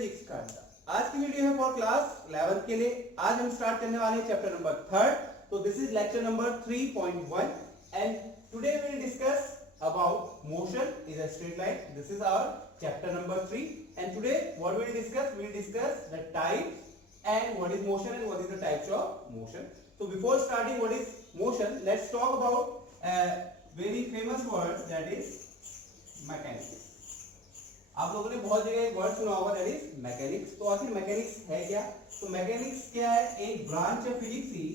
Physics का आज की वीडियो है फॉर क्लास 11 के लिए। आज हम स्टार्ट करने वाले हैं चैप्टर नंबर 3। तो this is lecture number 3.1 and today we will discuss about motion is a straight line. This is our chapter number 3 and today what we will discuss, we will discuss the types and what is motion and what is the types of motion. So before starting what is motion, let's talk about a very famous word, that is mechanics. आप लोगों ने बहुत जगह एक word सुना होगा, that is mechanics. तो आखिर मैकेनिक्स है क्या? तो मैकेनिक्स क्या है? एक branch of physics he,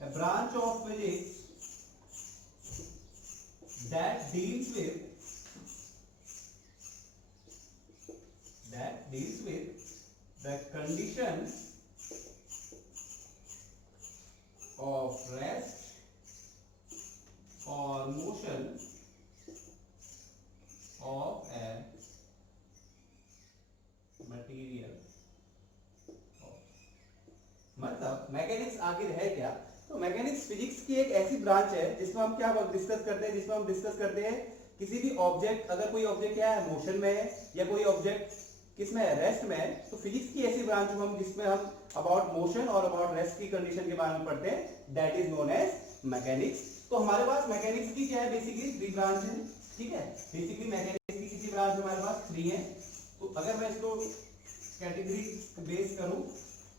a branch of physics that deals with the condition of rest or motion of a material. मतलब मैकेनिक्स आखिर है क्या? तो मैकेनिक्स फिजिक्स की एक ऐसी ब्रांच है जिसमें हम क्या डिस्कस करते हैं, जिसमें हम डिस्कस करते हैं किसी भी ऑब्जेक्ट, अगर कोई ऑब्जेक्ट क्या है, मोशन में है, या कोई ऑब्जेक्ट किसमें है, रेस्ट में है, तो फिजिक्स की ऐसी ब्रांच हम जिसमें हम अबाउट मोशन और अबाउट रेस्ट की कंडीशन के बारे में पढ़ते हैं, that is known as mechanics. तो हमारे पास मैकेनिक्स की क्या है, बेसिकली 3 ब्रांच है। ठीक है, बेसिकली मैकेनिक्स की कितनी ब्रांच हमारे पास 3 है। तो अगर मैं इसको कैटेगरी बेस करूं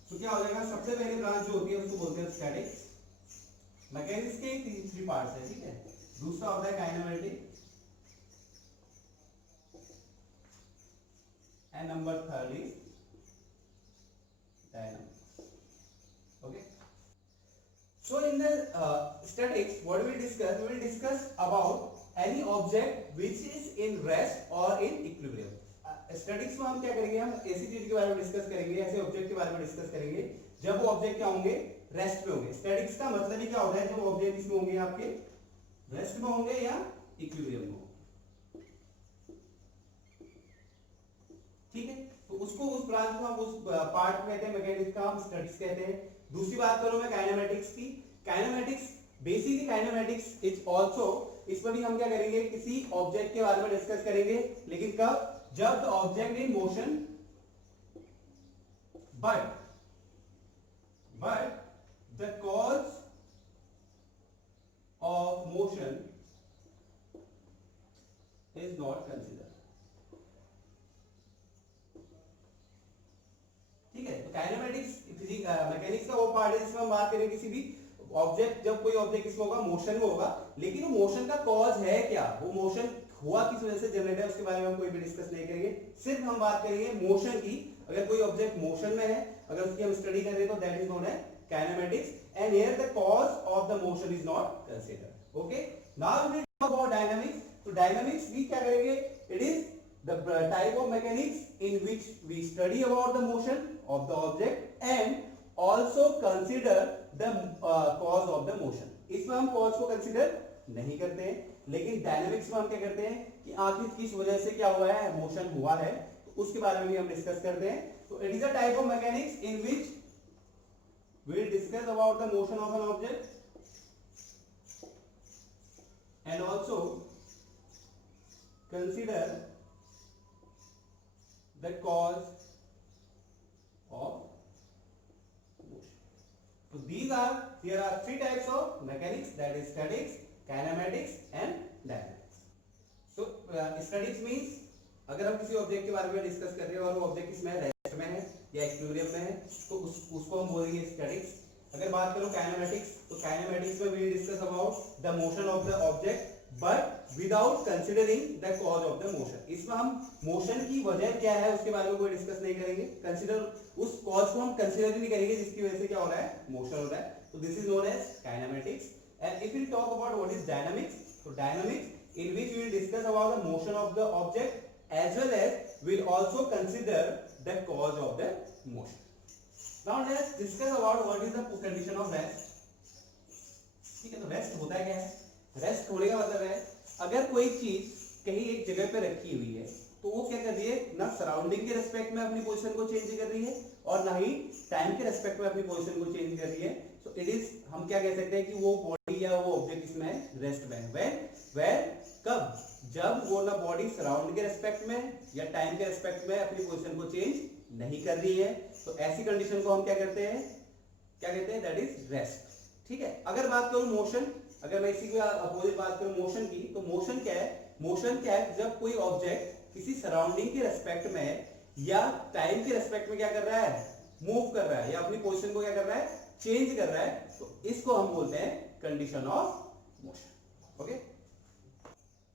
तो क्या हो जाएगा, सबसे पहली ब्रांच जो होती है उसको बोलते हैं स्टैटिक्स। मैकेनिक्स के 3 पार्ट्स है। ठीक है, दूसरा होता है kinematic and number 3 is dynamics. Okay, so in the statics what we will discuss about any object which is in rest or in equilibrium. Statics में हम क्या करेंगे, हम ऐसी चीज के बारे में डिस्कस करेंगे, ऐसे ऑब्जेक्ट के बारे में डिस्कस करेंगे जब वो ऑब्जेक्ट क्या होंगे, रेस्ट पे होंगे। स्टैटिक्स का मतलब ही क्या होता है, जब ऑब्जेक्ट इसमें होंगे आपके रेस्ट में होंगे या इक्विलिब्रियम में होंगे। ठीक है, तो उसको उस ब्रांच को हम उस पार्ट में कहते हैं मैकेनिक्स का, हम स्टैटिक्स कहते हैं। दूसरी बात करूं मैं काइनेमेटिक्स की। Kinematics basically kinematics is also, इसमें भी हम क्या करेंगे, किसी ऑब्जेक्ट के बारे में डिस्कस करेंगे, लेकिन कब, जब the object in motion but the cause of motion is not considered. ठीक है, तो काइनेमेटिक्स मैकेनिक्स का वो पार्ट है जिसमें हम बात करेंगे किसी भी ऑब्जेक्ट, जब कोई ऑब्जेक्ट इसमें होगा, मोशन में होगा, लेकिन वो मोशन का कॉज है क्या, वो मोशन हुआ किस वजह से जनरेट है, उसके बारे में हम कोई भी डिस्कस नहीं करेंगे। सिर्फ हम बात करेंगे मोशन की। अगर कोई ऑब्जेक्ट मोशन में है, अगर उसकी हम स्टडी कर रहे हैं, तो that is known as kinematics and here the cause of the motion is not considered. Okay, now we will talk about dynamics. So dynamics we क्या करेंगे, it is the type of mechanics in which we study about the motion of the object and also consider the cause of the motion. इसमें हम cause को consider नहीं करते हैं, लेकिन dynamics में हम क्या करते हैं कि आखिर किस वजह से क्या हुआ है, मोशन हुआ है, तो उसके बारे में भी हम डिस्कस करते हैं। तो it is a type of mechanics in which we will discuss about the motion of an object and also consider the cause of motion. So there are 3 types of mechanics, that is statics, kinematics and dynamics. So statics means अगर हम किसी object के बारे में discuss कर रहे हैं और वो ऑब्जेक्ट इसमें रेस्ट में है या इक्विलिब्रियम में है, तो उसको हम बोलेंगे स्टैटिक्स। अगर बात करो काइनेमेटिक्स, तो काइनेमेटिक्स में we discuss about the motion of the object but without considering the cause of the motion. इसमें हम मोशन की वजह क्या है उसके बारे में कोई डिस्कस नहीं करेंगे, कंसीडर उस कॉज को हम कंसीडर ही नहीं करेंगे जिसकी वजह से क्या हो रहा है, मोशन हो रहा है। तो this is known as kinematics. And if we talk about what is dynamics, तो dynamics in which we will discuss about the motion of the object as well as we'll also consider the cause of the motion. Now let's discuss about what is the condition of rest. ठीक है, तो rest होता है क्या है, rest होने का मतलब है अगर कोई चीज कहीं एक जगह पे रखी हुई है, तो वो क्या कर रही है, ना सराउंडिंग के रेस्पेक्ट में अपनी पोजीशन को चेंज कर रही है और ना ही टाइम के रेस्पेक्ट में अपनी पोजीशन को चेंज कर रही है। सो इट इज, हम क्या कह सकते हैं कि वो बॉडी या वो ऑब्जेक्ट इसमें रेस्ट में है। व्हेन वेयर, कब, जब वो ना बॉडी सराउंड के रेस्पेक्ट में या टाइम के रेस्पेक्ट में अपनी पोजीशन को चेंज नहीं कर रही है, तो ऐसी कंडीशन को हम क्या करते हैं, क्या कहते हैं, दैट इज रेस्ट। ठीक है। अगर बात करूं मोशन, अगर मैं इसी को अपोजिट बात करूं मोशन की, तो मोशन क्या है, मोशन क्या है, जब कोई ऑब्जेक्ट किसी सराउंडिंग के रेस्पेक्ट में या टाइम के रेस्पेक्ट में क्या कर रहा है, मूव कर रहा है या अपनी पोजीशन को क्या कर रहा है, चेंज कर रहा है, तो इसको हम बोलते हैं condition of motion. Okay,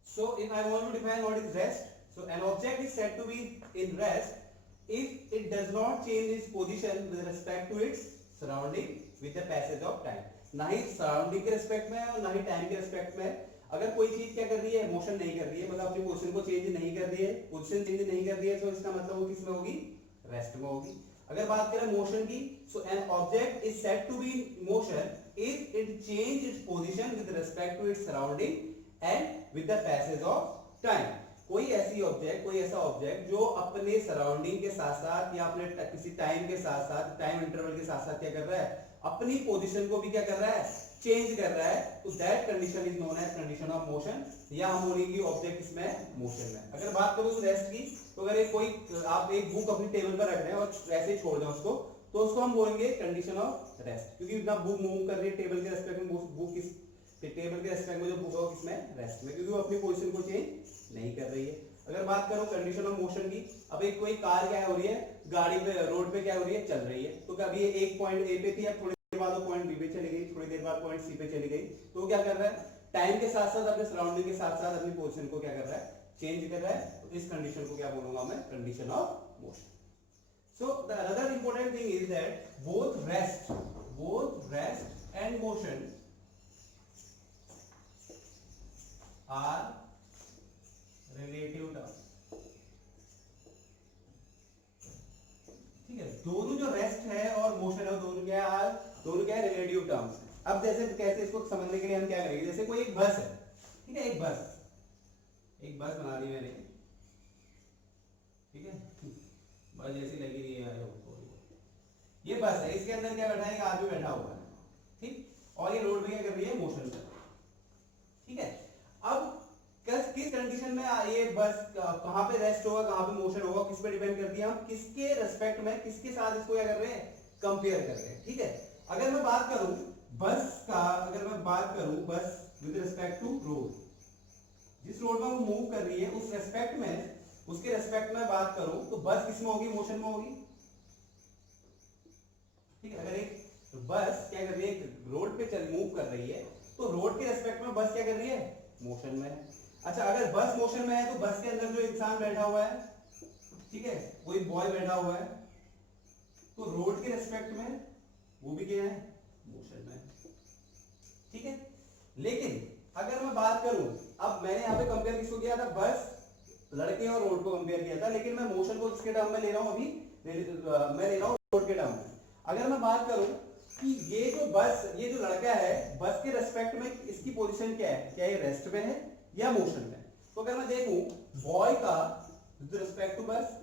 so if I want to define what is rest, so an object is said to be in rest if it does not change its position with respect to its surrounding with the passage of time। ना ही surrounding के respect में और ना ही time के respect में अगर कोई चीज क्या कर रही है, मोशन नहीं कर रही है, मतलब अपनी पोजीशन को चेंज नहीं कर रही है, पोजीशन चेंज नहीं कर रही है, तो इसका मतलब वो किस में होगी, रेस्ट में होगी। अगर बात करें मोशन की, so an object is said to be in motion if it change its position with respect to its surrounding and with the passage of time. कोई ऐसी ऑब्जेक्ट, कोई ऐसा ऑब्जेक्ट जो अपने सराउंडिंग के साथ साथ या अपने किसी टाइम के साथ साथ, टाइम इंटरवल के साथ साथ क्या कर रहा है, अपनी पोजीशन को भी क्या कर रहा है, चेंज कर रहा है, तो that condition is known as condition of motion, या हम बोलेंगे ऑब्जेक्ट इसमें मोशन में। अगर बात करूं रेस्ट की, तो अगर एक कोई आप एक बुक अपनी टेबल पर रख रहे हैं और ऐसे ही छोड़ दें उसको, तो उसको हम बोलेंगे कंडीशन ऑफ रेस्ट, क्योंकि ना बुक मूव कर रही है टेबल के रेस्पेक्ट में, बुक किस टेबल के रेस्पेक्ट में जो बुक है किसमें, रेस्ट में, क्योंकि वो अपनी पोजीशन को चेंज नहीं कर रही है। अगर बात करो कंडीशन ऑफ मोशन की, अब एक कोई कार क्या हो रही है, गाड़ी पे रोड पे क्या हो रही है, चल रही है, तो कभी एक पॉइंट ए पे थी, अब थोड़ी देर बाद वो पॉइंट बी पे चली गई, थोड़ी देर बाद पॉइंट सी पे चली गई, तो वो क्या कर रहा है, टाइम के साथ साथ अपने सराउंडिंग के साथ साथ अपनी पोजीशन को क्या कर रहा है, चेंज कर रहा है, तो इस कंडीशन को क्या बोलूंगा मैं, condition of motion. So the other important thing is that both rest and motion are relative terms। ठीक है, दोनों जो रेस्ट है और मोशन है दोनों क्या है, दोनों क्या है, रिलेटिव टर्म्स। अब जैसे कैसे इसको समझने के लिए हम क्या करेंगे, जैसे कोई एक बस है, ठीक है, एक बस बना ली मैंने, ठीक है, बस जैसी लगी रही है, ये बस है, इसके अंदर क्या बैठा है, एक आदमी बैठा हुआ है, ठीक, और ये रोड पे क्या कर रही है, मोशन कर रही है। ठीक है, अब किस कंडीशन में ये बस कहां पे रेस्ट होगा, कहां पे मोशन होगा, किस पे डिपेंड करती है, हम किसके रेस्पेक्ट में, किसके साथ इसको क्या कर रहे हैं, कंपेयर कर रहे हैं। ठीक है, अगर मैं बात करूं बस का, अगर मैं बात करूं बस विद रिस्पेक्ट टू रोड, जिस रोड में वो मूव कर रही है उस रेस्पेक्ट में, उसके रेस्पेक्ट में बात करूं, तो बस किसमें होगी, मोशन में होगी। ठीक है, अगर एक बस क्या कर रही है, रोड पे चल मूव कर रही है, तो रोड के रेस्पेक्ट में बस क्या कर रही है, मोशन में है। अच्छा, अगर बस मोशन में है, तो बस के अंदर जो इंसान बैठा हुआ है, ठीक है, कोई बॉय बैठा हुआ है, तो रोड के रेस्पेक्ट में वो भी क्या है, मोशन में। ठीक है, लेकिन अगर मैं बात करूं, अब मैंने यहां पे कंपेयर किसको किया था, बस, लड़के और रोड को कंपेयर किया था, लेकिन मैं मोशन को किसके टर्म में ले रहा हूं, अभी मैं ले रहा हूं रोड के टर्म में। अगर मैं बात करूं कि ये जो बस, ये जो लड़का है, बस के रेस्पेक्ट में इसकी पोजीशन क्या है, क्या ये रेस्ट में है या मोशन में, तो अगर मैं देखूं बॉय का विद रिस्पेक्ट टू बस,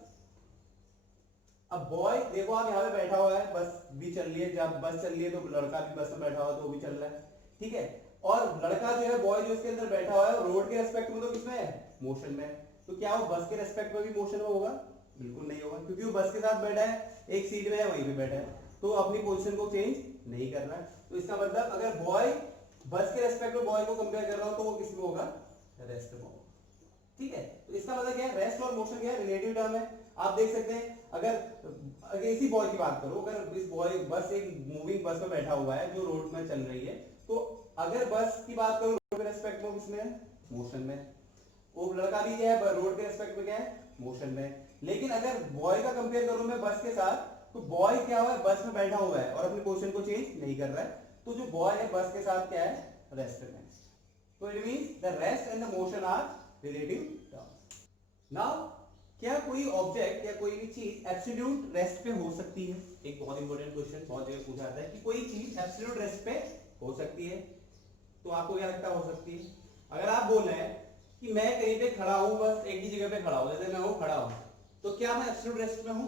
अब बॉय देखो आप यहाँ पे बैठा हुआ है, बस भी चल रही है, जब बस चल रही है तो लड़का भी बस में बैठा हुआ है, तो वो भी चल रहा है। ठीक है, और लड़का जो है, बॉय जो इसके अंदर बैठा हुआ है, रोड के रेस्पेक्ट में तो किसमें है, मोशन में, तो क्या वो बस के रेस्पेक्ट में भी मोशन में होगा, बिल्कुल नहीं होगा, क्योंकि वो बस के साथ बैठा है, एक सीट में है, वहीं पे बैठा है, तो अपनी पोजीशन को चेंज नहीं कर रहा है। तो इसका मतलब अगर बॉय बस के रेस्पेक्ट में बॉय को कंपेयर कर रहा हूं, तो वो किसमें होगा, रेस्ट में होगा। ठीक है, तो इसका मतलब क्या है, रेस्ट और मोशन क्या है, रिलेटिव टर्म है। आप देख सकते हैं, अगर इसी बॉय की बात करो, अगर इस बॉय बस एक मूविंग बस में बैठा हुआ है जो रोड में चल रही है, तो अगर बस की बात करो रोड के रेस्पेक्ट में किसमें है, मोशन में, वो लड़का भी क्या है, रोड के रेस्पेक्ट में क्या है, मोशन में। लेकिन अगर बॉय का कंपेयर करूं मैं बस के साथ, तो बॉय क्या हुआ है, बस में बैठा हुआ है और अपनी पोजीशन को चेंज नहीं कर रहा है, तो जो बॉय है बस के साथ क्या है, रेस्ट में। तो it means the rest and the motion are relative terms. Now क्या कोई ऑब्जेक्ट या कोई भी चीज एब्सोल्यूट रेस्ट पे हो सकती है, एक बहुत इंपॉर्टेंट क्वेश्चन बहुत जगह पूछा जाता है कि कोई चीज एब्सोल्यूट रेस्ट पे हो सकती है, तो आपको क्या लगता है हो सकती है। अगर आप बोल रहे हैं कि मैं कहीं पे खड़ा हूं, बस एक ही जगह पे खड़ा हूं, जैसे मैं हूं खड़ा हूं, तो क्या मैं एब्सोल्यूट रेस्ट में हूं,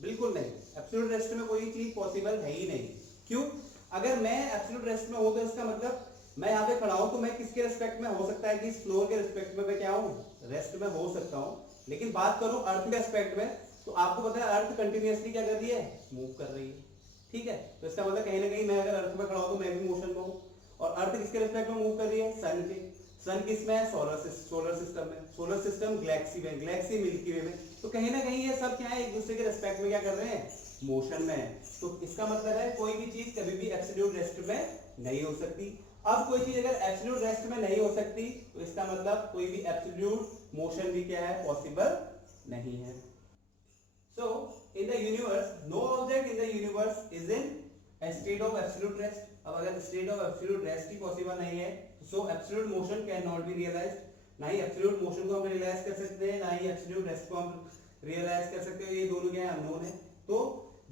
बिल्कुल नहीं, एब्सोल्यूट रेस्ट में कोई चीज पॉसिबल है ही नहीं। क्यों, अगर मैं एब्सोल्यूट रेस्ट में हूं, तो इसका मतलब मैं यहाँ पे खड़ा हूं तो मैं किसके रिस्पेक्ट में हो सकता है कि इस फ्लोर के रिस्पेक्ट में मैं क्या हूँ, रेस्ट में हो सकता हूँ। लेकिन बात करूं अर्थ के रिस्पेक्ट में, तो आपको पता है अर्थ कंटिन्यूअसली क्या कर रही है, मूव कर रही है। ठीक है, तो इसका मतलब कहीं ना कहीं मैं अगर अर्थ में खड़ा हूं तो मैं भी मोशन में हूँ। और अर्थ किसके रिस्पेक्ट में मूव कर रही है, सन के। सन किस में है, सोलर सिस्टम में। सोलर सिस्टम गैलेक्सी में, गैलेक्सी मिल्की वे में। तो कहीं ना कहीं ये सब क्या है, एक दूसरे के रिस्पेक्ट में क्या कर रहे हैं, मोशन में है। तो इसका मतलब है कोई भी चीज कभी भी एब्सोल्यूट रेस्ट में नहीं हो सकती। अब कोई चीज अगर एब्सोल्यूट रेस्ट में नहीं हो सकती, तो इसका मतलब कोई भी एब्सोल्यूट मोशन भी क्या है, पॉसिबल नहीं है। So in the universe, no object in the universe is in a state of absolute rest. अब अगर state of absolute rest he possible नहीं है, so absolute motion cannot be realized. ना ही absolute motion को हम realize कर सकते हैं, ना ही absolute rest को हम realize कर सकते हैं। ये दोनों क्या है, unknown है। तो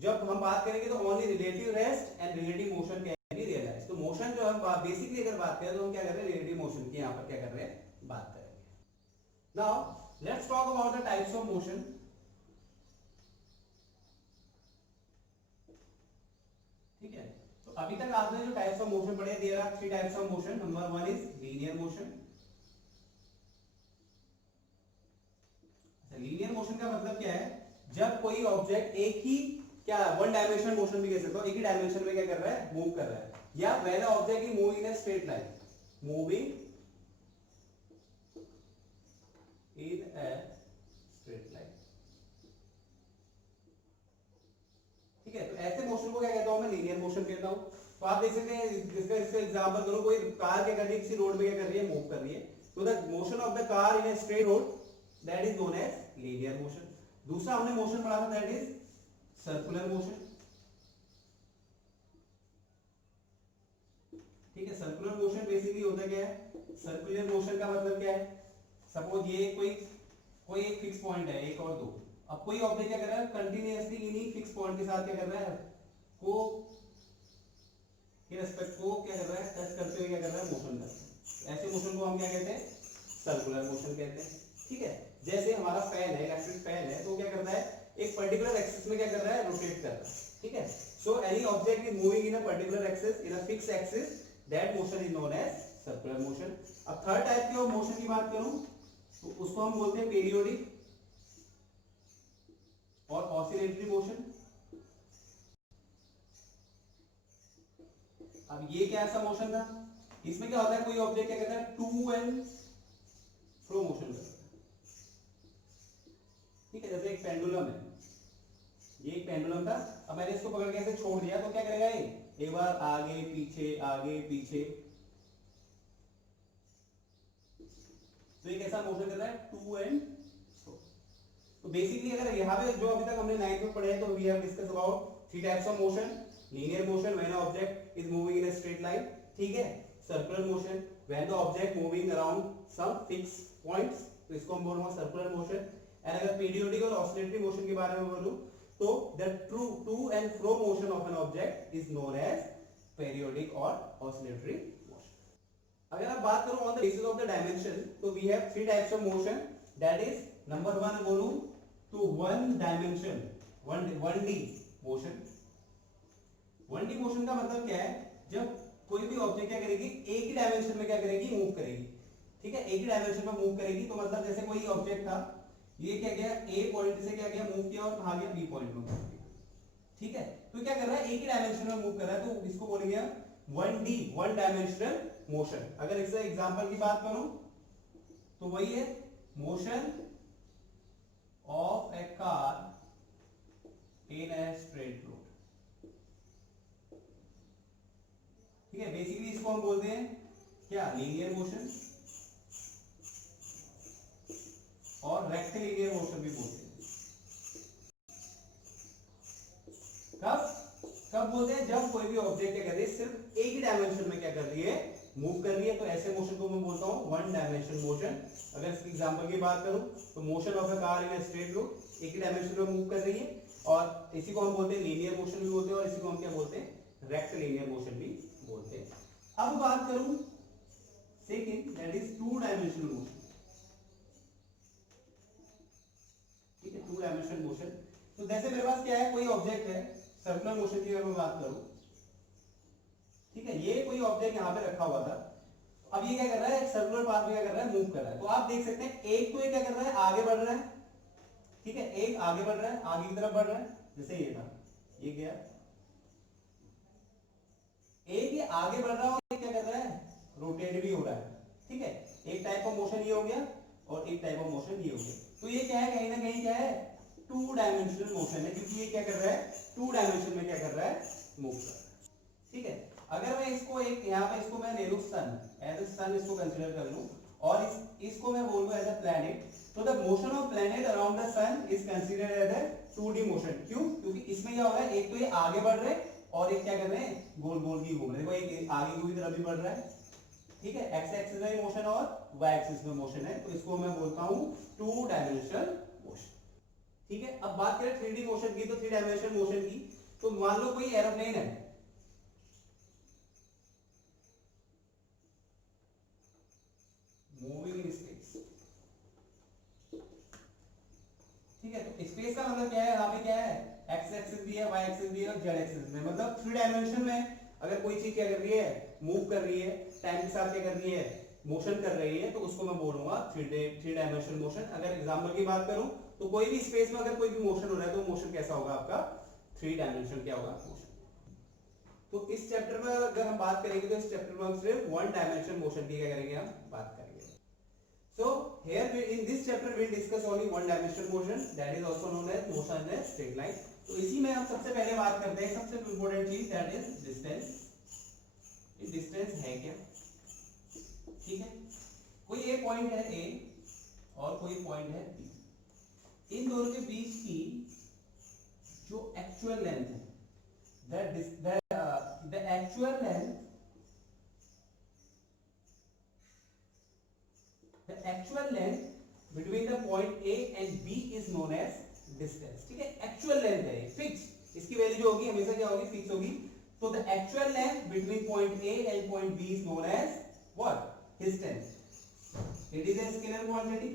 जब हम बात करेंगे तो only relative rest and relative motion can be realized. तो motion जो हम basically अगर बात करें तो हम क्या कर रहे हैं, relative motion की यहाँ पर क्या कर रहे हैं, बात करेंगे। Now let's talk about the types of motion. ठीक है, तो अभी तक आपने जो टाइप्स ऑफ मोशन पढ़े, there are three types of motion. Number one is linear motion. Linear motion का मतलब क्या है, जब कोई ऑब्जेक्ट एक ही क्या वन डायमेंशनल मोशन भी कह सकते हो, एक ही डायमेंशन में क्या कर रहा है, मूव कर रहा है। या when object is moving in a straight line, moving in a straight line. ठीक है, तो ऐसे मोशन को क्या कहता हूं मैं, लीनियर मोशन कहता हूं। तो आप देख सकते हैं, जिसका इसका एग्जांपल करो, कोई कार क्या कर रही है, किसी रोड में क्या कर रही है, मूव कर रही है। तो the motion of the car in a straight road, that is known as linear motion. दूसरा हमने मोशन पढ़ा था, दैट इज सर्कुलर मोशन। ठीक है, सर्कुलर मोशन बेसिकली होता क्या है, सर्कुलर मोशन का मतलब क्या है, सपोज ये कोई कोई एक फिक्स पॉइंट है, एक और दो। अब कोई ऑब्जेक्ट क्या कर रहा है, कंटिन्यूअसली इन्हीं फिक्स पॉइंट के साथ क्या कर रहा है, को के रेस्पेक्ट को क्या कर रहा है, टच करते हुए क्या कर रहा है, मोशन कर रहा है। ऐसे मोशन को हम क्या कहते हैं, सर्कुलर मोशन कहते हैं। ठीक है, जैसे हमारा फैन है, इलेक्ट्रिक फैन है, तो क्या करता है, एक पर्टिकुलर एक्सिस में क्या कर रहा है, रोटेट कर रहा है। ठीक है, so any object is moving in a particular axis, in a fix axis, that motion is known as circular motion. अब थर्ड टाइप के मोशन की बात करूं तो उसको हम बोलते हैं पीरियोडिक और ऑसिलेटरी मोशन। अब ये क्या ऐसा मोशन था, इसमें क्या होता है, कोई ऑब्जेक्ट क्या करता है, टू एंड फ्रो मोशन करता है। ठीक है, जैसे एक पेंडुलम है, ये एक पेंडुलम था। अब मैंने इसको पकड़ के ऐसे छोड़ दिया तो क्या करेगा ये, एक बार आगे पीछे आगे पीछे। तो ये कैसा मोशन कर रहा है, टू एंड फ्रो। तो बेसिकली अगर यहाँ पे जो अभी तक हमने 9th में पढ़े हैं, तो we have discuss about three types of motion. Linear motion when object is moving in a straight line. ठीक है, circular motion when the object moving around some fix points, तो इसको हम बोलूंगा सर्कुलर मोशन। एंड अगर periodic और oscillatory motion के बारे में बोलूं तो the true to and fro motion of an object is known as periodic और ऑसिलेटरी मोशन। अगर आप बात करो on the basis of the dimension, तो we have three types of motion. That is number one बोलूं तो one dimension, one D motion. One D motion का मतलब क्या है, जब कोई भी ऑब्जेक्ट क्या करेगी, एक ही डायमेंशन में क्या करेगी, मूव करेगी। ठीक है, एक ही डायमेंशन में मूव करेगी। तो मतलब जैसे कोई ऑब्जेक्ट था, ये क्या गया, ए पॉइंट से क्या गया, मूव किया और कहां गया, बी पॉइंट में। ठीक है, तो क्या कर रहा है, एक ही डायमेंशन में मूव कर रहा है, तो इसको बोलेंगे one D, one dimensional motion. अगर इसका एग्जांपल की बात करूं तो वही है motion of A car in a straight road. ठीक है, बेसिकली इसको हम बोलते हैं क्या, लीनियर मोशन और रेक्टिलिनियर मोशन भी बोलते हैं। कब कब बोलते हैं, जब कोई भी ऑब्जेक्ट क्या कर रही है, सिर्फ एक ही डायमेंशन में क्या कर रही है, मूव कर रही है। तो ऐसे मोशन को मैं बोलता हूं वन डायमेंशन मोशन। अगर इसकी एग्जांपल की बात करूं तो motion of a car in a straight road, एक ही डायमेंशन में मूव कर रही है। और इसी को हम बोलते हैं लीनियर मोशन भी बोलते हैं, और इसी को हम क्या बोलते हैं, रेक्टिलिनियर मोशन भी बोलते हैं। अब बात करूं second, that is two dimensional motion. ठीक है, टू डायमेंशनल मोशन। तो जैसे मेरे पास क्या है, कोई ऑब्जेक्ट है, सर्कुलर मोशन की अगर मैं बात करूं, ठीक है, ये कोई ऑब्जेक्ट यहां पे रखा हुआ था। अब ये क्या कर रहा है, सर्कुलर पाथ में क्या कर रहा है, मूव कर रहा है। तो आप देख सकते हैं एक तो ये क्या कर रहा है, आगे बढ़ रहा है, ठीक है, एक आगे बढ़ रहा है, आगे की तरफ बढ़ रहा है, जैसे ये था, ये गया, एक ये आगे बढ़ रहा है और एक क्या कर रहा है, रोटेट भी हो रहा है, ठीक है। एक टाइप ऑफ मोशन ये हो गया और एक टाइप ऑफ मोशन ये हो गया। तो ये क्या है, कहीं ना कहीं क्या है, टू डायमेंशनल मोशन है, क्योंकि ये क्या कर रहा है, टू डायमेंशन में क्या कर रहा है, मूव कर रहा है, ठीक है। अगर मैं इसको एक यहाँ पे इसको मैं ले लूं सन, एज ए सन इसको कंसीडर कर लूं, और इसको मैं बोल दूं एज अ प्लैनेट, तो the motion of planet around the sun is considered as a 2D motion. क्यों? क्योंकि इसमें क्या हो रहा है, एक तो ये आगे बढ़ रहे हैं और एक क्या कर रहे हैं, गोल गोल की घूम रहे हैं। देखो एक आगे की तरफ भी बढ़ रहा है, ठीक है, एक्स एक्सिस में मोशन और वाई एक्सिस में मोशन है, तो इसको मैं बोलता हूं टू डायमेंशनल मोशन, ठीक है। अब बात करें 3D मोशन की, तो 3 डायमेंशनल मोशन की, तो मान लो कोई एरोप्लेन है, मूविंग इन स्पेस, ठीक है। तो स्पेस का मतलब क्या है, यहाँ पे क्या है, एक्स एक्सिस भी है, वाई एक्सिस भी है और जेड एक्सिस भी है, मतलब 3 डायमेंशन में अगर कोई चीज क्या कर रही है, मूव कर रही है, टाइम के साथ क्या कर रही है, मोशन कर रही है, तो उसको मैं बोलूंगा 3 डायमेंशनल मोशन। अगर एग्जांपल की बात करूं तो कोई भी स्पेस में अगर कोई भी मोशन हो रहा है, तो मोशन कैसा होगा आपका, 3 डायमेंशन क्या होगा, मोशन। तो इस चैप्टर में अगर हम बात करेंगे, तो इस चैप्टर में हम सिर्फ 1 डायमेंशनल मोशन की क्या करेंगे, हम बात करेंगे। So here in this chapter we will discuss only one dimensional motion, that is also known as motion in a straight line. तो इसी में हम सबसे पहले बात करते हैं सबसे इंपॉर्टेंट चीज, दैट इज डिस्टेंस। ये डिस्टेंस है क्या, ठीक है। कोई एक पॉइंट है ए और कोई पॉइंट है बी, इन दोनों के बीच की जो एक्चुअल लेंथ है, the actual length, the actual length between the point A and B is known as distance, ठीक है। एक्चुअल लेंथ है, फिक्स, इसकी वैल्यू जो होगी हमेशा क्या होगी, फिक्स होगी। तो the actual length between point A and point B is known as what, distance. It is a scalar quantity,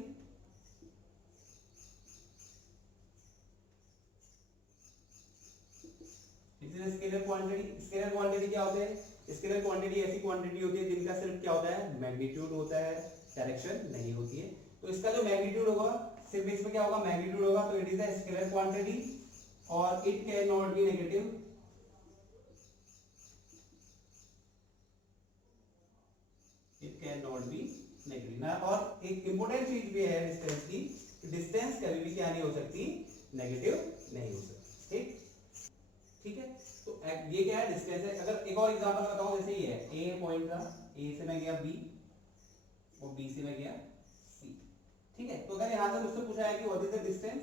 it is a scalar quantity। Scalar quantity क्या होते हैं, स्केलर क्वांटिटी ऐसी क्वांटिटी होती है जिनका सिर्फ क्या होता है, मैग्नीट्यूड होता है, डायरेक्शन नहीं होती है। तो इसका जो मैग्नीट्यूड होगा, सिर्फ इसमें क्या होगा, मैग्नीट्यूड होगा, तो it is a scalar quantity और it can not be negative, it can not be negative ना। और एक इंपॉर्टेंट चीज भी है डिस्टेंस की, डिस्टेंस कभी भी क्या नहीं हो सकती, नेगेटिव नहीं हो सकती, ठीक, ठीक है। तो ये क्या है, डिस्टेंस है। अगर एक और एग्जांपल बताऊं, जैसे ये है, ए पॉइंट था, ए से मैं गया बी और बी से मैं गया सी, ठीक है। तो अगर यहां से मुझसे पूछा है कि व्हाट इज द डिस्टेंस,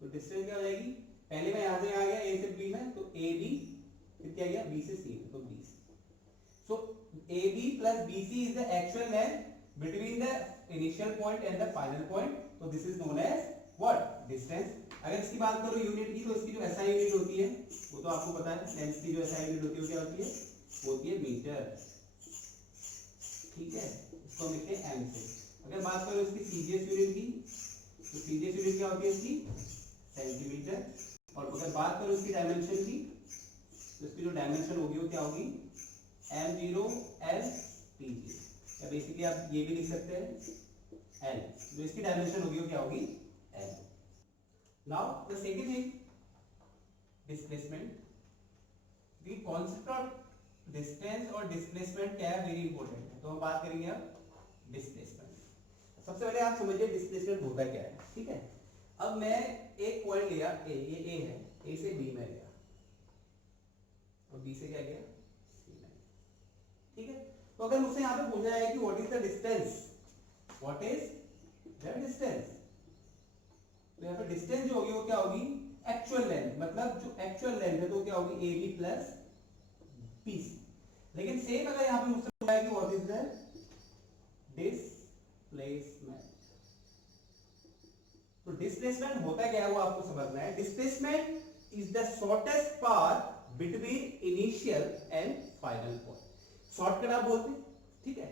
तो डिस्टेंस क्या हो जाएगी, पहले मैं यहां से आ गया ए से बी में, तो ए बी, फिर क्या गया बी से सी, तो B C. So A B plus B C is the actual length between the initial point and the final point, तो this is known as what, distance. अगर इसकी बात करो यूनिट की, तो इसकी जो एसआई यूनिट होती है वो तो आपको पता है, लेंथ की जो एसआई यूनिट होती है वो क्या होती है, होती है मीटर, ठीक है। इसको हम लिखते हैं एम से। अगर बात करो इसकी सीजीएस यूनिट की, तो सीजीएस यूनिट क्या होती है इसकी, सेंटीमीटर। और अगर बात करो इसकी डायमेंशन की, तो इसकी जो डायमेंशन होगी वो क्या होगी, m0 l pg, या बेसिकली आप ये भी लिख सकते हैं l, जो इसकी डायमेंशन होगी वो क्या होगी, l। Now the second thing, displacement. The concept of distance और डिस्प्लेसमेंट क्या है, वेरी इंपॉर्टेंट है। तो हम बात करेंगे अब डिस्प्लेसमेंट। सबसे पहले आप समझिए डिस्प्लेसमेंट होता क्या है, ठीक है। अब मैं एक पॉइंट लिया ए, ये ए है, ए से बी में गया और बी से क्या गया, सी में, ठीक है। तो अगर मुझसे यहाँ पे पूछा जाए कि what is the distance, what is the distance, तो यहाँ पे डिस्टेंस जो होगी वो क्या होगी, एक्चुअल लेंथ, मतलब जो एक्चुअल लेंथ है तो क्या होगी A B plus B C. लेकिन सेम अगर यहाँ पे मुझसे पूछा है कि व्हाट इज द डिस्प्लेसमेंट, तो डिस्प्लेसमेंट होता क्या है वो आपको समझना है। Displacement is the shortest path between initial and final point. Shortcut आप बोलते हैं, ठीक है।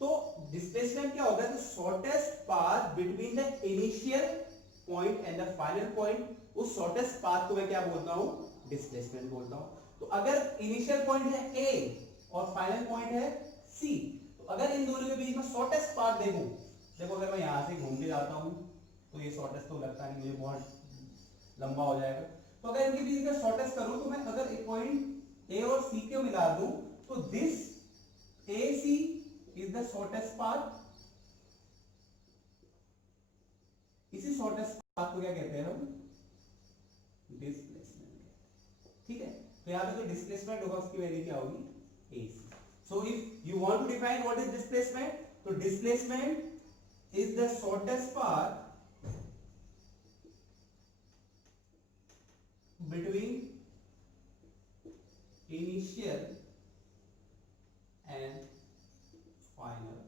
तो डिस्प्लेसमेंट क्या होता है, the shortest path between the initial point and the final point, उस शॉर्टेस्ट पाथ को मैं क्या बोलता हूं, डिस्प्लेसमेंट बोलता हूं। तो अगर इनिशियल पॉइंट है ए और फाइनल पॉइंट है सी, अगर इन दोनों के बीच में शॉर्टेस्ट पाथ देखो, देखो अगर मैं यहाँ से घूम के जाता हूँ तो ये शॉर्टेस्ट तो लगता नहीं, मुझे बहुत लंबा हो जाएगा। तो अगर इनके बीच में शॉर्टेस्ट करूँ तो मैं अगर एक पॉइंट ए और सी को मिला दूं तो this A C is the shortest path. इसी शॉर्टेस्ट पाथ को क्या कहते हैं हम? डिस्प्लेसमेंट। ठीक है, तो यहाँ पे जो डिस्प्लेसमेंट होगा उसकी वैल्यू क्या होगी? ए सी। So if you want to define what is displacement, so displacement is the shortest path between initial and final.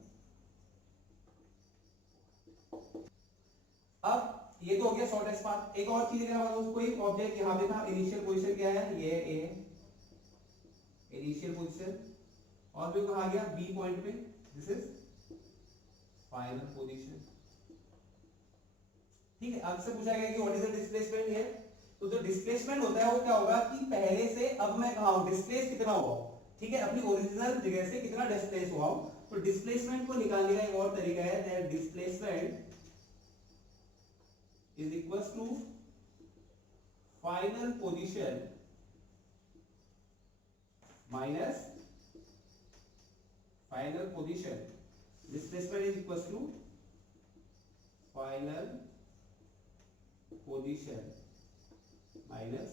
अब ये तो हो गया शॉर्टेस्ट पाथ। एक और चीज क्या मतलब कोई ऑब्जेक्ट यहाँ पे था, इनिशियल पोजीशन क्या है? ये ए इनिशियल पोजीशन, और भी कहा गया बी पॉइंट पे, दिस इज फाइनल पोजीशन। ठीक है, आपसे पूछा गया कि what is the displacement here. तो जो डिस्प्लेसमेंट होता है वो क्या होगा कि पहले से अब मैं कहां हूं, डिस्प्लेस कितना हुआ हूं, ठीक है, अपनी ओरिजिनल जगह से कितना डिस्प्लेस हुआ हूं। तो डिस्प्लेसमेंट को निकालने का एक और तरीका है, that displacement is equals to final position minus final position. Displacement is equals to final position minus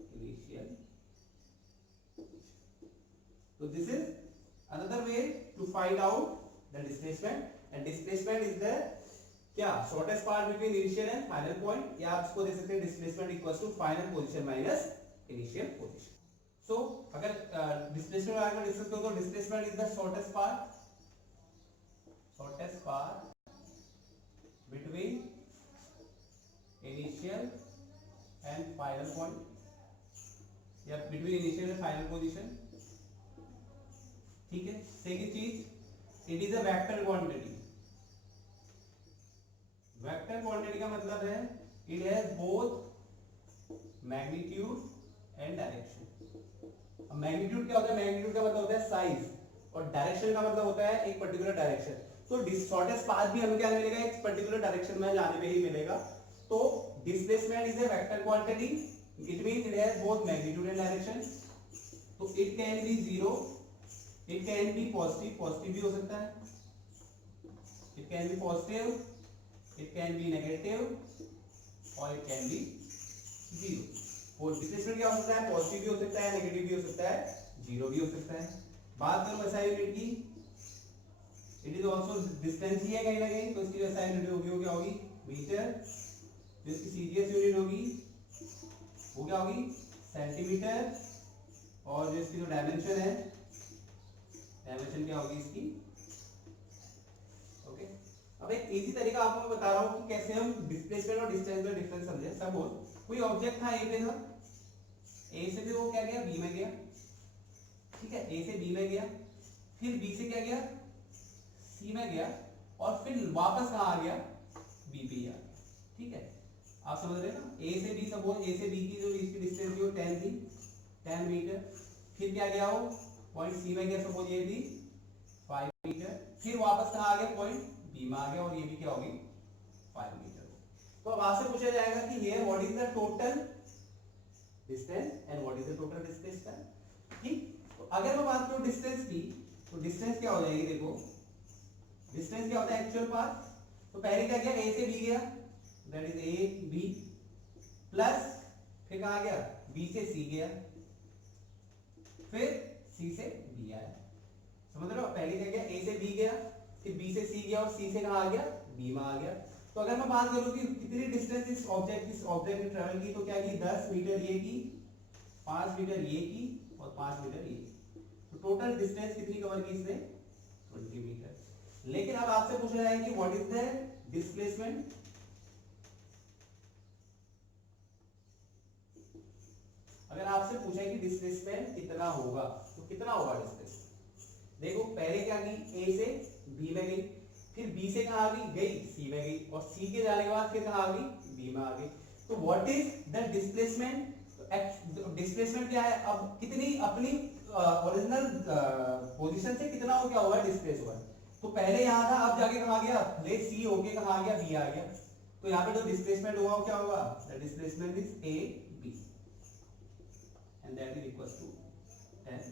initial. So this is another way to find out the displacement, and displacement is the क्या shortest path between initial and final point, या आप इसको दे सकते हैं displacement equals to final position minus initial position. So अगर displacement के बारे में डिस्कस करो तो displacement is the shortest path between initial and final point, या between initial and final position। ठीक है, सेकंड चीज, it is a vector quantity. Vector quantity का मतलब है it has both magnitude and direction. अब मैग्नीट्यूड क्या होता है? मैग्नीट्यूड का मतलब होता है साइज, और डायरेक्शन का मतलब होता है एक पर्टिकुलर डायरेक्शन। तो शॉर्टेस्ट पाथ भी हमें क्या मिलेगा? एक पर्टिकुलर डायरेक्शन में जाने पे ही मिलेगा। तो displacement is a vector quantity, it means it has both magnitude and direction. तो it can be zero, it can be positive, positive भी हो सकता है, it can be positive, it can be negative, और इट कैन बी जीरो। और displacement क्या हो सकता है? पॉजिटिव भी हो सकता है, नेगेटिव भी हो सकता है, जीरो भी हो सकता है। बात करो एसआई यूनिट की, इट इज आल्सो डिस्टेंस ही है कहीं ना कहीं, तो इसकी जो एसआई यूनिट होगी वो क्या होगी? मीटर। जो इसकी सीजीएस यूनिट होगी वो क्या होगी? सेंटीमीटर। और जो इसकी जो डायमेंशन है, डायमेंशन क्या होगी इसकी? ओके। अब एक इजी तरीका आपको मैं बता रहा हूं कि कैसे हम डिस्प्लेसमेंट और डिस्टेंस में डिफरेंस समझे। सपोज कोई ऑब्जेक्ट था ए पे था, ए से भी वो क्या गया? बी में गया। ठीक है, ए से बी में गया, फिर बी से क्या गया? सी में गया, और फिर वापस कहां आ गया? बी पे आ गया। ठीक है, आप समझ रहे हैं ना? ए से बी, सपोज ए से बी की जो इसकी डिस्टेंस थी वो 10 थी, 10 मीटर। फिर क्या गया वो? पॉइंट सी में गया, सपोज ये थी 5 मीटर। फिर वापस कहां आ गया? पॉइंट बी में आ गया, और ये भी क्या होगी? 5 मीटर। तो अब आपसे पूछा जाएगा कि here what is the total distance and what is the total displacement. ठीक, तो अगर मैं बात करूं डिस्टेंस की, तो डिस्टेंस क्या हो जाएगी? देखो डिस्टेंस क्या होता है? Actual path. तो पहले क्या गया? ए से बी गया, that is A B, plus फिर कहां गया? बी से सी गया, फिर सी से बी आया। समझ रहे हो? पहले क्या गया? ए से बी गया, फिर बी से सी गया, और सी से कहां आ गया? बी में आ गया। तो अगर मैं बात करूं कि कितनी डिस्टेंस इस ऑब्जेक्ट ने ट्रैवल की, तो क्या की? 10 मीटर ये की, 5 मीटर ये की, और 5 मीटर ये की। तो टोटल डिस्टेंस कितनी कवर की इसने? 20 मीटर। लेकिन अब आपसे पूछा जाएगा कि व्हाट इज द डिस्प्लेसमेंट। अगर आपसे पूछा कि डिस्प्लेसमेंट कितना होगा, तो कितना होगा डिस्प्लेसमेंट? देखो पहले क्या की? ए से बी में गई, फिर बी से कहां आ गई? गई सी में गई, और सी के जाने के बाद फिर कहां आ गई? बी में आ गई। तो what is the displacement? Displacement क्या है? अब कितनी अपनी ओरिजिनल पोजीशन से कितना हो क्या हुआ, डिस्प्लेस हुआ है। तो पहले यहाँ था, अब जाके कहाँ गया, लेट सी होके कहाँ आ गया, बी आ गया। तो यहाँ पे जो डिस्प्लेसमेंट हुआ वो क्या होगा, the displacement is A B and that is equal to S.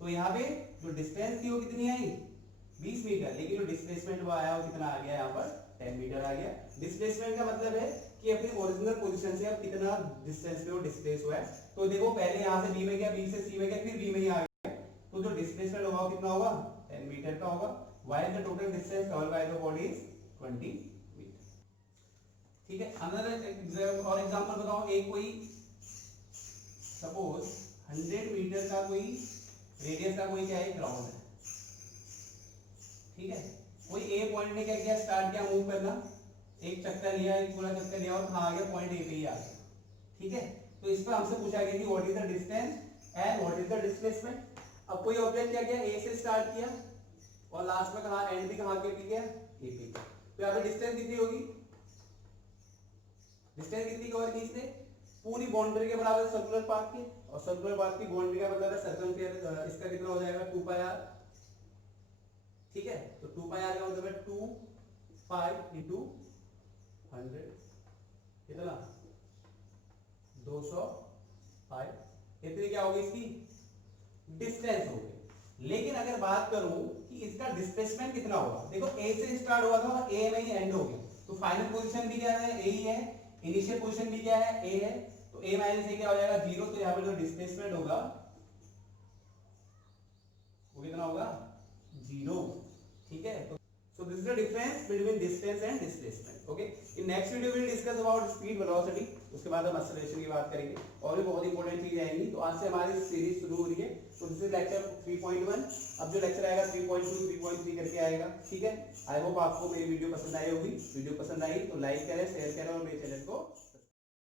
तो यहाँ पे जो डिस्टेंस थी वो कितनी आई, 20 मीटर, लेकिन जो डिस्प्लेसमेंट वो आया वो कितना आ गया, यहाँ पर 10 मीटर आ गया। डिस्प्लेसमेंट का मतलब है कि अपनी ओरिजिनल पोजीशन से अब कितना डिस्टेंस पे वो डिस्प्लेस हुआ है। तो देखो पहले यहाँ से बी में गया, बी से सी में गया, फिर बी में ही आ गया, तो जो डिस्प्लेसमेंट होगा वो कितना होगा, 10 मीटर का होगा। While the total distance covered by the body is 20 metre. ठीक है, अनदर और एग्जांपल बताओ, एक कोई सपोज 100 मीटर का कोई रेडियस का कोई क्या है, ग्राउंड है, ठीक है। कोई ए पॉइंट ने क्या किया, स्टार्ट किया मूव करना, एक चक्कर लिया, एक पूरा चक्कर लिया और कहां आ गया, पॉइंट ए पे ही आ गया, ठीक है। तो इस पर हमसे पूछा गया कि what is the distance and what is the displacement. अब कोई ऑब्जेक्ट क्या किया, ए से स्टार्ट किया और लास्ट में कहां, एंड भी कहां के पे गया, ए पे। तो यहां पे डिस्टेंस कितनी होगी, डिस्टेंस कितनी कवर की इसने, पूरी बाउंड्री के बराबर सर्कुलर पाथ के, और सर्कुलर पाथ की बाउंड्री का मतलब है सर्कमफेयर, इसका कितना हो जाएगा 2 पाई आर, ठीक है। तो 2 पाई आर का मतलब है 2 पाई इंटू 100, कितना 200 पाई, इतनी क्या होगी इसकी डिस्टेंस होगी। लेकिन अगर बात करूं कि इसका डिस्प्लेसमेंट कितना होगा, देखो ए से स्टार्ट हुआ था और ए में ही एंड हो गया, तो फाइनल पोजीशन भी क्या है, ए ही है, इनिशियल पोजीशन भी क्या है, ए है, तो ए माइनस ए क्या हो जाएगा 0। तो यहां पर जो डिस्प्लेसमेंट होगा वो कितना होगा 0, ठीक है। So this is the difference between distance and displacement. Okay. In next video we will discuss about speed, velocity. उसके बाद हम acceleration की बात करेंगे और भी बहुत इंपॉर्टेंट चीजें आएंगी। तो आज से हमारी सीरीज शुरू हो रही है। तो दिस इज लेक्चर 3.1। अब जो लेक्चर आएगा 3.2, 3.3 करके आएगा, ठीक है। आई होप आपको मेरी वीडियो पसंद आई होगी। वीडियो पसंद आई तो लाइक करें, शेयर करें और मेरे चैनल को